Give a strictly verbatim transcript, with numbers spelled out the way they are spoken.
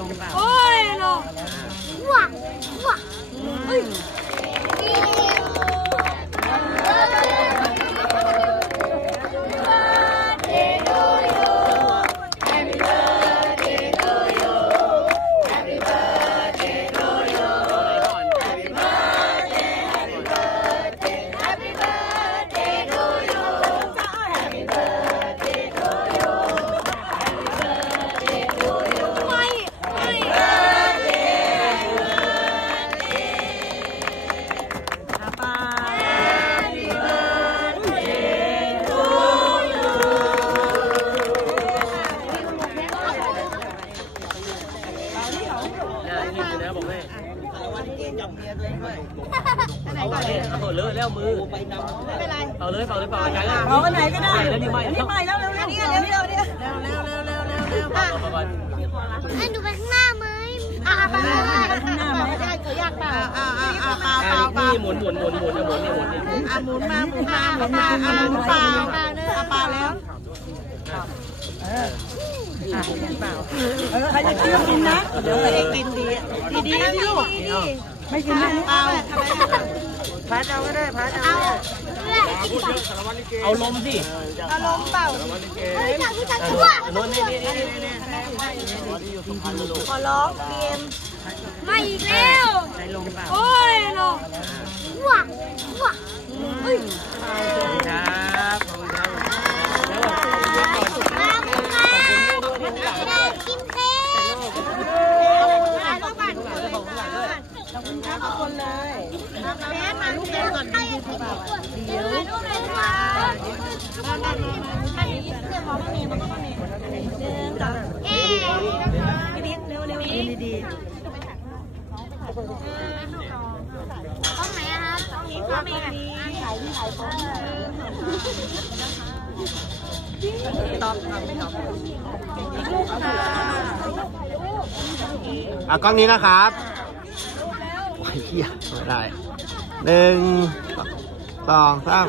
โอ้ยเนาะว้าว้าเฮ้ยเอาเลยแล้วมือไม่เป็นไรเอาเลยเป่าเลยเป่าอะไรกันเอาอันไหนก็ได้แล้วนี่ไม่นี่ไม่แล้วเร็วเร็วเร็วเร็วเร็วเร็วเร็วเร็วเร็วเร็วเร็วเร็วให้ดูไปข้างหน้าไหมอ่าไปข้างหน้าไหมได้เกิดยากเปล่าอ่าอ่าอ่าเปล่าเปล่าเปล่านี่หมุนหมุนหมุนหมุนหมุนนี่หมุนนี่อ่าหมุนมาหมุนมาหมุนมาอ่าหมุนเปล่าเปล่าเนื้อเปล่าแล้วเออใครจะกินก็กินนะเดี๋ยวไม่ได้กินดีดีดีนะลูกไม่กินนะเปล่าพัดเอาก็ได้พัดเอาเอาลมสิเอาลมเปล่าเฮ้ยจับจับจับโน่นนี่นี่นี่นี่ขอร้องเกมมาอีกแล้วโอ้ยเนาะว้าว้าเฮ้ยครับขอบคุณครับมาคุณค่ะกินเค้กถ่ายรูปก่อนขอบคุณครับขอบคุณเลยแม่มาลูกเล่นก่อนดีดีเดี๋ยวรูปเลยค่ะมามามาอันนี้เดี๋ยวมองไม่มีมันก็ไม่มีเดินต่อเอ๊ะพี่นิดเร็วเร็วดีดีต้องไหนอะครับต้องนี้ต้องนี้ถ่ายที่ถ่ายคนตอบครับตอบอ่ะกล้องนี้นะครับโอ้ยเหี้ยไม่ได้หนึ่งสองสาม